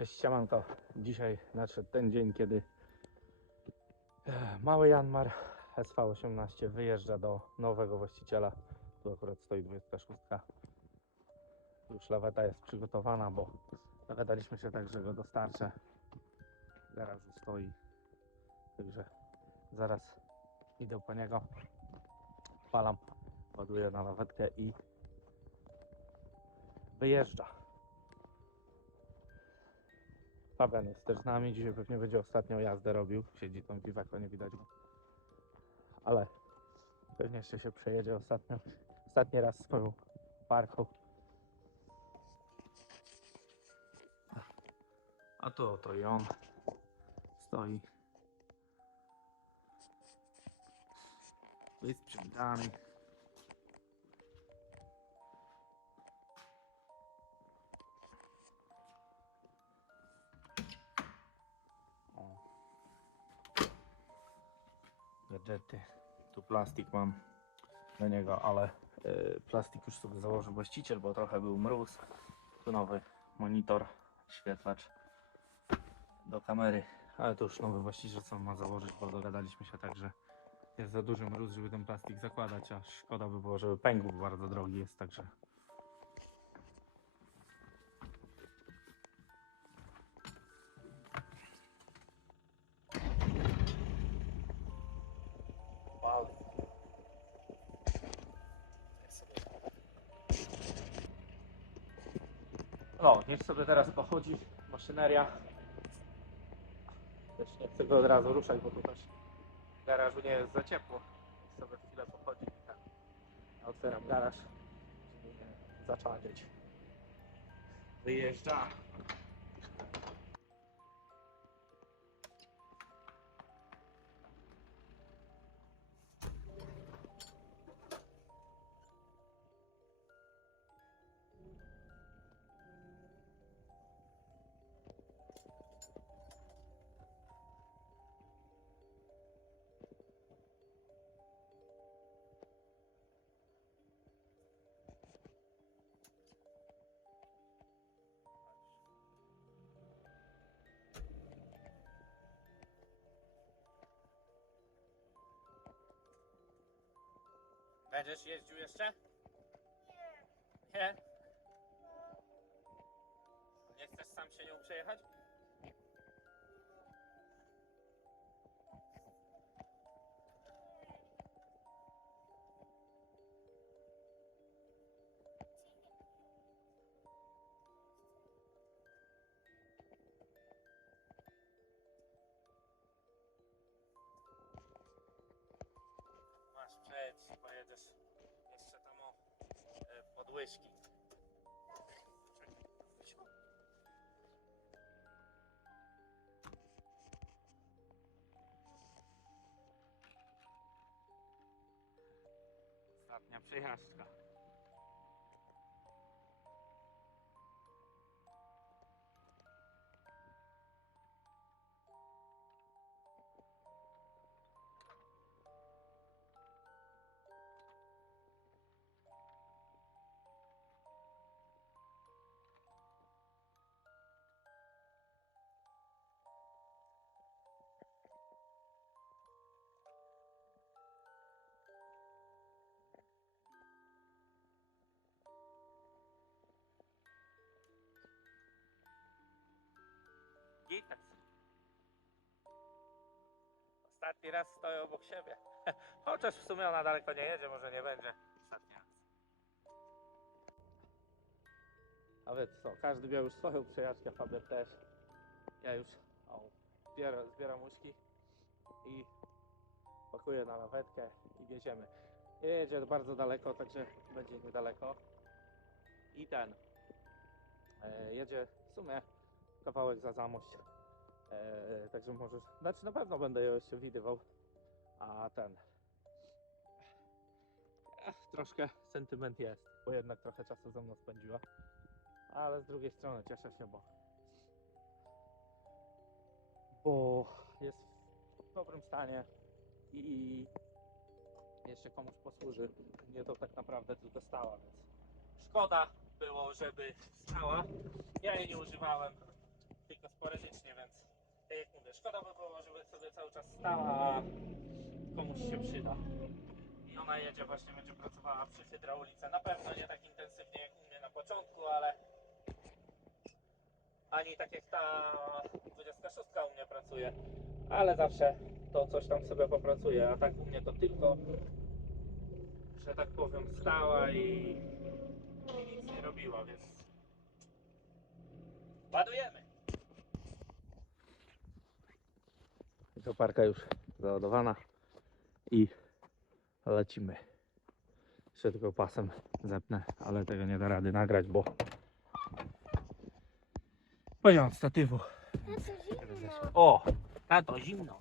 Cześć, siemanko. Dzisiaj nadszedł ten dzień, kiedy e, mały Janmar SV18 wyjeżdża do nowego właściciela. Tu akurat stoi 26. Już laweta jest przygotowana, bo dogadaliśmy się tak, że go dostarczę. W garażu stoi. Także zaraz idę po niego. Palam, ładuję na lawetkę i wyjeżdża. Fabian jest też z nami. Dzisiaj pewnie będzie ostatnią jazdę robił. Siedzi tam piwako, nie widać go. Ale pewnie jeszcze się przejedzie ostatnio. Ostatni raz swoją parką. A tu oto i on stoi. Wysprzątany. O. Gadżety. Tu plastik mam do niego, ale y, plastik już sobie założył właściciel, bo trochę był mróz. Tu nowy monitor, świetlacz do kamery, ale to już nowy właściciel sam ma założyć, bo dogadaliśmy się tak, że jest za duży mróz, żeby ten plastik zakładać, a szkoda by było, żeby pękł, bo bardzo drogi jest, także No, niech sobie teraz pochodzi maszyneria. Też nie chcę go od razu ruszać, bo tu też w garażu nie jest za ciepło. Niech sobie chwilę pochodzi i tak. Ja Otwieram garaż, żeby nie zaczarzyć. Wyjeżdża. Będziesz jeździł jeszcze? Nie. Nie? Nie chcesz sam się nią przejechać? Pojedziesz jeszcze tam o e, podłyżki. Ostatnia przejażdżka. Ostatni raz stoję obok siebie. Chociaż w sumie ona daleko nie jedzie, może nie będzie ostatni raz. A więc co, każdy miał już swoją przejażdżkę, Fabian też. Ja już o, zbieram, zbieram i pakuję na lawetkę i wieziemy. Jedzie bardzo daleko, także będzie niedaleko. I ten e, jedzie w sumie kawałek za zamość. E, także możesz. Znaczy na pewno będę ją jeszcze widywał. A ten. Ech, troszkę sentyment jest, bo jednak trochę czasu ze mną spędziła. Ale z drugiej strony cieszę się, bo. Bo jest w dobrym stanie i jeszcze komuś posłuży. Nie to tak naprawdę tylko stała, więc szkoda było, żeby stała. Ja jej nie używałem. tylko sporadycznie, więc jak mówię, szkoda by było, żeby sobie cały czas stała, a komuś się przyda. I ona jedzie właśnie, będzie pracowała przy hydraulice. Na pewno nie tak intensywnie jak u mnie na początku, ale ani tak jak ta 26 u mnie pracuje, ale zawsze to coś tam sobie popracuje, a tak u mnie to tylko, że tak powiem, stała i, i nic nie robiła, więc ładujemy. Koparka już załadowana i lecimy. Jeszcze tylko pasem zepnę, ale tego nie da rady nagrać, bo bo nie mam statywu. O, tato, zimno.